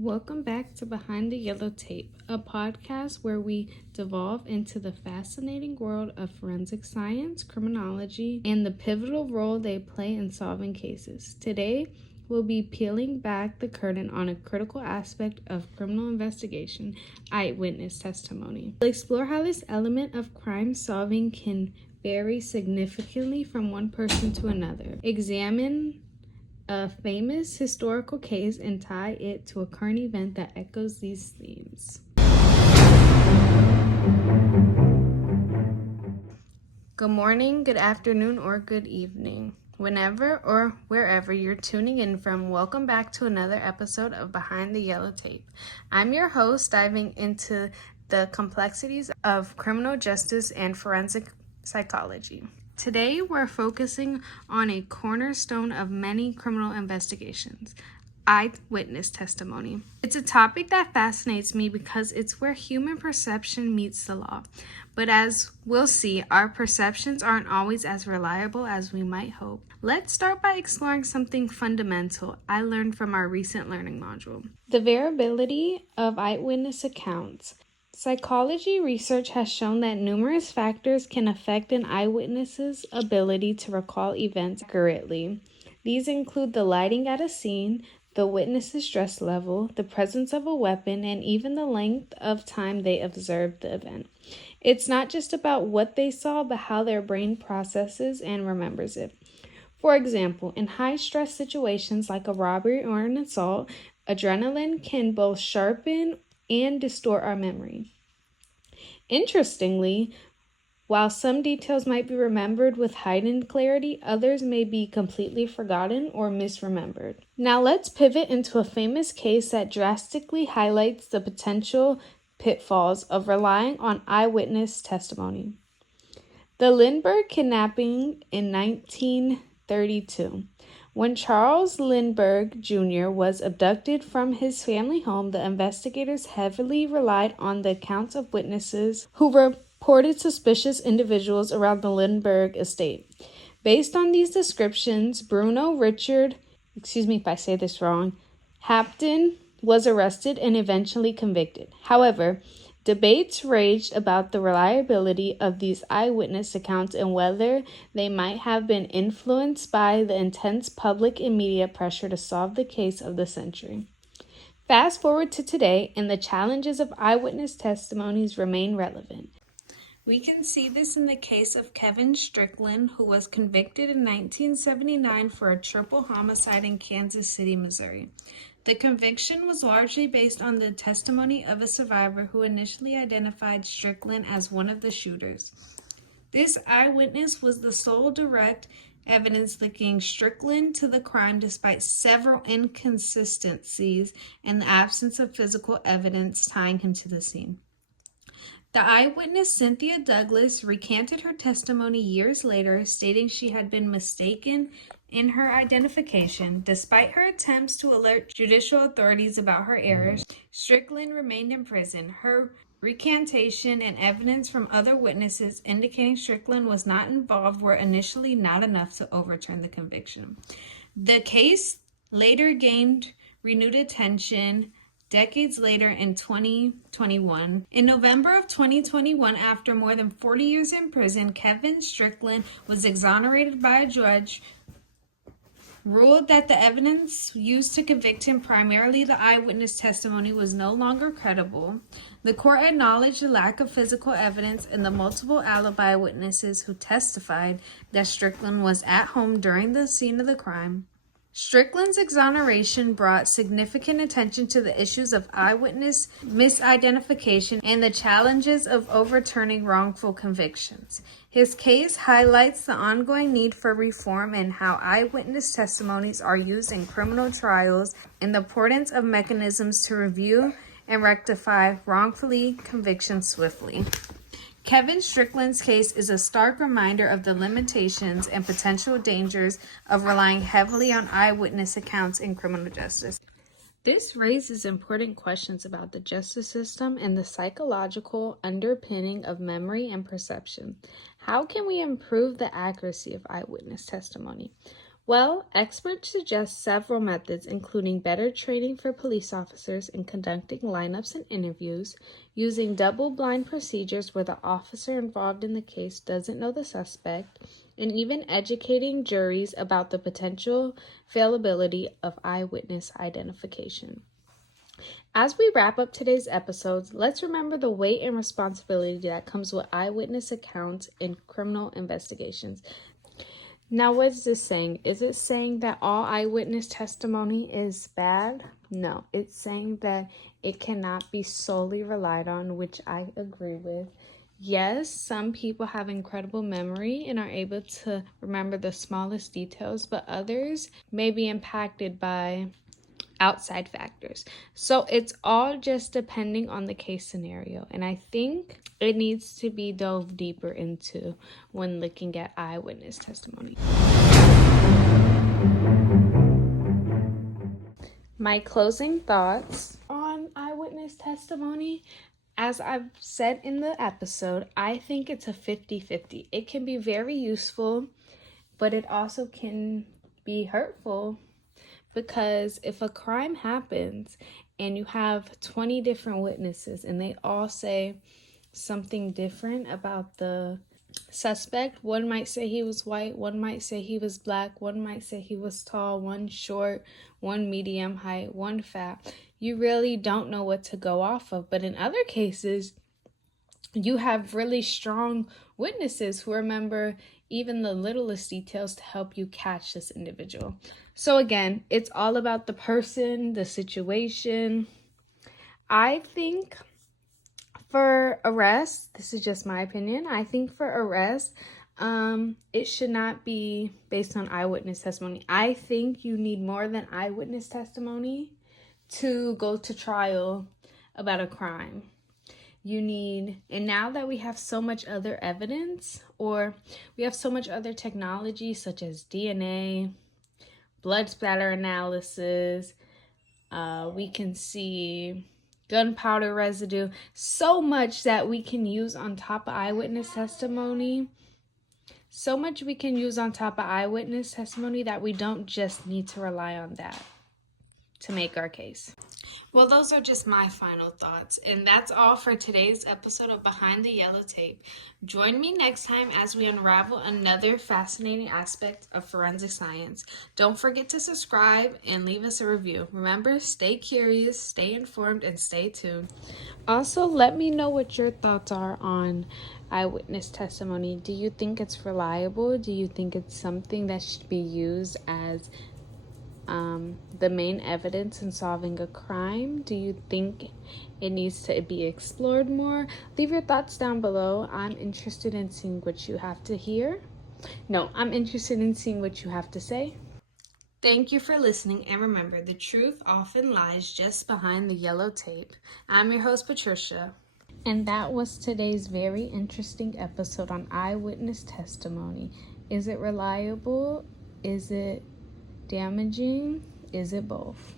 Welcome back to Behind the Yellow Tape, a podcast where we devolve into the fascinating world of forensic science, criminology, and the pivotal role they play in solving cases. Today, we'll be peeling back the curtain on a critical aspect of criminal investigation, eyewitness testimony. We'll explore how this element of crime solving can vary significantly from one person to another. Examine a famous historical case and tie it to a current event that echoes these themes. Good morning, good afternoon, or good evening. Whenever or wherever you're tuning in from, welcome back to another episode of Behind the Yellow Tape. I'm your host, diving into the complexities of criminal justice and forensic psychology. Today, we're focusing on a cornerstone of many criminal investigations, eyewitness testimony. It's a topic that fascinates me because it's where human perception meets the law. But as we'll see, our perceptions aren't always as reliable as we might hope. Let's start by exploring something fundamental I learned from our recent learning module: the variability of eyewitness accounts. Psychology research has shown that numerous factors can affect an eyewitness's ability to recall events accurately. These include the lighting at a scene, the witness's stress level, the presence of a weapon, and even the length of time they observed the event. It's not just about what they saw, but how their brain processes and remembers it. For example, in high-stress situations like a robbery or an assault, adrenaline can both sharpen and distort our memory. Interestingly, while some details might be remembered with heightened clarity, others may be completely forgotten or misremembered. Now let's pivot into a famous case that drastically highlights the potential pitfalls of relying on eyewitness testimony. The Lindbergh kidnapping in 1932. When Charles Lindbergh Jr. was abducted from his family home, the investigators heavily relied on the accounts of witnesses who reported suspicious individuals around the Lindbergh estate. Based on these descriptions, Bruno Richard, Hampton was arrested and eventually convicted. However, debates raged about the reliability of these eyewitness accounts and whether they might have been influenced by the intense public and media pressure to solve the case of the century. Fast forward to today, and the challenges of eyewitness testimonies remain relevant. We can see this in the case of Kevin Strickland, who was convicted in 1979 for a triple homicide in Kansas City, Missouri. The conviction was largely based on the testimony of a survivor who initially identified Strickland as one of the shooters. This eyewitness was the sole direct evidence linking Strickland to the crime despite several inconsistencies and the absence of physical evidence tying him to the scene. The eyewitness, Cynthia Douglas, recanted her testimony years later, stating she had been mistaken in her identification. Despite her attempts to alert judicial authorities about her errors, Strickland remained in prison. Her recantation and evidence from other witnesses indicating Strickland was not involved were initially not enough to overturn the conviction. The case later gained renewed attention decades later in 2021. In November of 2021, after more than 40 years in prison, Kevin Strickland was exonerated by a judge, ruled that the evidence used to convict him, primarily the eyewitness testimony, was no longer credible. The court acknowledged the lack of physical evidence and the multiple alibi witnesses who testified that Strickland was at home during the scene of the crime. Strickland's exoneration brought significant attention to the issues of eyewitness misidentification and the challenges of overturning wrongful convictions. His case highlights the ongoing need for reform and how eyewitness testimonies are used in criminal trials and the importance of mechanisms to review and rectify wrongfully convictions swiftly. Kevin Strickland's case is a stark reminder of the limitations and potential dangers of relying heavily on eyewitness accounts in criminal justice. This raises important questions about the justice system and the psychological underpinning of memory and perception. How can we improve the accuracy of eyewitness testimony? Well, experts suggest several methods, including better training for police officers in conducting lineups and interviews, using double-blind procedures where the officer involved in the case doesn't know the suspect, and even educating juries about the potential fallibility of eyewitness identification. As we wrap up today's episodes, let's remember the weight and responsibility that comes with eyewitness accounts in criminal investigations. Now, what is this saying? Is it saying that all eyewitness testimony is bad? No, it's saying that it cannot be solely relied on, which I agree with. Yes, some people have incredible memory and are able to remember the smallest details, but others may be impacted by outside factors. So it's all just depending on the case scenario. And I think it needs to be delved deeper into when looking at eyewitness testimony. My closing thoughts on eyewitness testimony. As I've said in the episode, I think it's a 50-50. It can be very useful, but it also can be hurtful. Because if a crime happens and you have 20 different witnesses and they all say something different about the suspect, one might say he was white, one might say he was black, one might say he was tall, one short, one medium height, one fat, you really don't know what to go off of. But in other cases, you have really strong witnesses who remember even the littlest details to help you catch this individual. So again, it's all about the person, the situation. I think for arrest, this is just my opinion, I think for arrest, it should not be based on eyewitness testimony. I think you need more than eyewitness testimony to go to trial about a crime. You need, and now that we have so much other evidence, or we have so much other technology such as DNA, blood splatter analysis, we can see gunpowder residue, so much that we can use on top of eyewitness testimony. So much we can use on top of eyewitness testimony that we don't just need to rely on that to make our case. Well, those are just my final thoughts, and that's all for today's episode of Behind the Yellow Tape. Join me next time as we unravel another fascinating aspect of forensic science. Don't forget to subscribe and leave us a review. Remember, stay curious, stay informed, and stay tuned. Also, let me know what your thoughts are on eyewitness testimony. Do you think it's reliable? Do you think it's something that should be used as the main evidence in solving a crime? Do you think it needs to be explored more? Leave your thoughts down below. I'm interested in seeing what you have to hear. No, I'm interested in seeing what you have to say. Thank you for listening, and remember, the truth often lies just behind the yellow tape. I'm your host, Patricia. And that was today's very interesting episode on eyewitness testimony. Is it reliable? Is it damaging? Is it both?